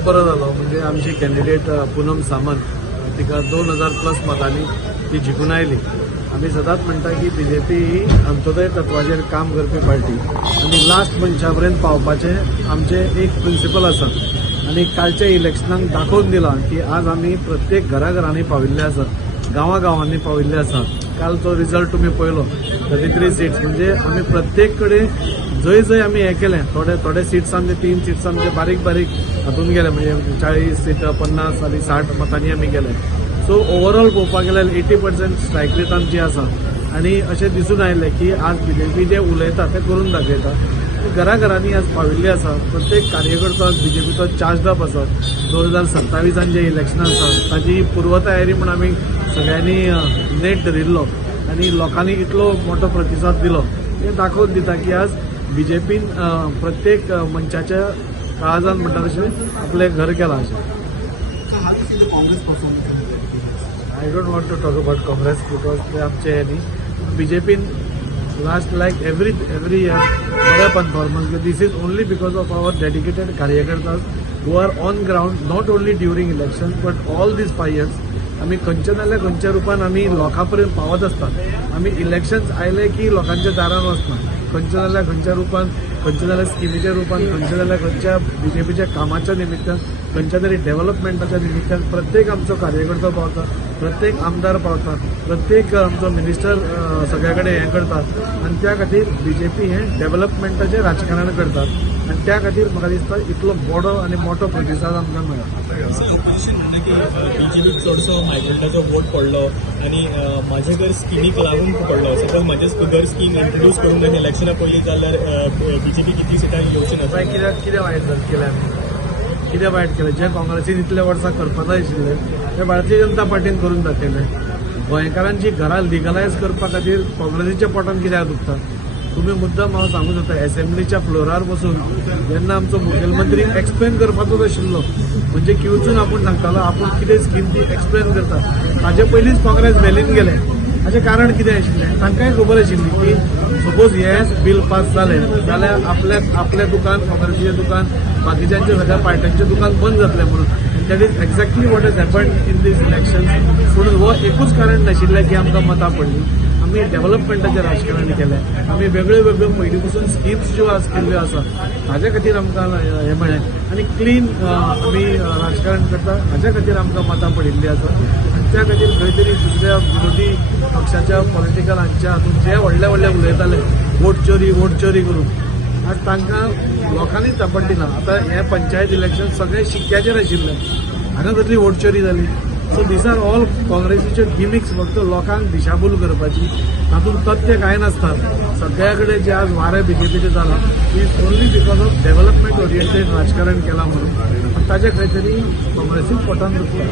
खूप बरं झालं. म्हणजे आमची कॅन्डिडेट पूनम सामंत तिका 2000+ मतांनी ती जिखून आयली. आमी सदांच म्हणटा की बीजेपी ही अंत्योदय तत्वाचेर काम करपी पार्टी आनी लास्ट मनशा पर्यंत पावपाचें आमचें एक प्रिंसिपल आसा. आनी कालच्या इलेक्शनाक दाखोवन दिलां की आज आमी प्रत्येक घराघरांनी पाविल्ले आसा, गांवांनी पाविल्ले आसा. कालचो रिजल्ट तुमी पळयलो, 33 सीट्स. म्हणजे आमी प्रत्येक कडेन जंय जंय आमी हें केलें, थोडे सीट्स आमचे 3 सीट्स आमचे बारीक हातून गेले. म्हणजे 40 सीट 50 आनी 60 मतांनी आमी गेले. सो ओवरऑल पळोवपाक गेल्यार 80% स्ट्रायक रेट आमची आसा. आनी अशें दिसून आयलें की आज बीजेपी जे उलयता तें करून दाखयता. घराघरांनी आज पाविल्ले आसा. प्रत्येक कार्यकर्तो आज बीजेपीचो चार्ज अप आसा. 2027 जे इलेक्शन आसा ताची पूर्वतयारी म्हूण आमी सगळ्यांनी नेट धरिल्लो आनी लोकांनी इतलो मोठो प्रतिसाद दिलो. हें दाखोवन दिता की आज बीजेपीन प्रत्येक मनशाच्या काळजान म्हणटा तशें आपलें घर केलां अशें. I don't want to talk about Congress because ते आमचे हे न्ही. बीजेपीन लास्ट लायक एवरी इयर बरें performance. This is only because of our dedicated कार्यकर्ताज who are on ground not only during election but all these 5 years. आमी खंयच्या नाल्यार खंयच्या रुपान आमी लोकां पर्यंत पावत आसतात. आमी इलेक्शन्स आयले की लोकांच्या दारान वचना. खंयच्या नाल्यार खंयच्या रुपान, खंयच्या नाल्यार स्किमीच्या रुपान, खंयच्या नाल्यार खंयच्या बीजेपीच्या कामाच्या निमित्तान, खंयच्या तरी डेव्हलपमेंटाच्या निमित्तान प्रत्येक आमचो कार्यकर्तो पावता, प्रत्येक आमदार पावता, प्रत्येक आमचो मिनिस्टर सगळ्या कडेन हें करतात. आनी त्या खातीर बीजेपी हें डेव्हलपमेंटाचें राजकारण करतात. आनी त्या खातीर म्हाका दिसता इतलो बडो आनी मोठो प्रतिसाद आमकां मेळ्ळा. ऑपोजिशन म्हणजे की बीजेपीक चडसो मायग्रंटाचो वोट पडलो आनी म्हाजे घर स्किमीक लागून पडलो. सपोज म्हाजे घर स्कीम इंट्रोड्यूस करून जर इलेक्शना पयली जाल्यार बीजेपी कितली सिटां येवची ना. कितें वायट केलें, कितें वायट केलें? जें काँग्रेसीन इतले वर्सां करपाक जाय आशिल्लें तें भारतीय जनता पार्टीन करून दाखयलें. गोंयकारांची घरां लिगलायज करपा खातीर काँग्रेसीच्या पोटान कित्याक दुखता? तुम्ही मुद्दाम हांव सांगूं जाता असेंब्लीच्या फ्लोरार बसून जेन्ना आमचो मुखेलमंत्री एक्सप्लेन करपाचोच आशिल्लो, म्हणजे किवचून आपूण सांगतालो आपूण कितें स्कीम ती एक्सप्लेन करता, हाजे पयलींच काँग्रेस वेलीन गेले. हाचें कारण कितें आशिल्लें? तांकांय खबर आशिल्ली की सपोज हें बील पास जालें जाल्यार आपलें दुकान, काँग्रेसीचें दुकान, बाकीच्यांचे सगळ्या पार्ट्यांचें दुकान बंद जातलें म्हणून. That is exactly what has happened in these election. पूण हो एकूच कारण नाशिल्लें की आमकां मतां पडलीं. आमी डेव्हलपमेंटाचें राजकारण केलें. आमी वेगळ्यो पयलीं पसून स्किम्स ज्यो आज केल्ल्यो आसा हाजे खातीर आमकां हें मेळ्ळें. आनी क्लीन आमी राजकारण करता हाज्या खातीर आमकां मतां पडिल्लीं आसा. आनी त्या खातीर खंय तरी दुसऱ्या विरोधी पक्षाच्या पॉलिटिकलांच्या हातून जे व्हडले उलयताले वोट चोरी करून, आज तांकां लोकांनी तापट दिना. आतां हें पंचायत इलेक्शन सगळें शिक्क्याचेर आशिल्लें, हांगा कसली वोट चोरी जाली. सो दीस आर ऑल काँग्रेसीच्यो गिमिक्स, फक्त लोकांक दिशाभूल करपाची. तातूंत तथ्य कांय नासता. सगळ्या कडेन जे आज वारें बीजेपीचें जालां is only because of development oriented राजकारण केलां म्हणून. ताचे खंय तरी काँग्रेसीक पोटान दुखता.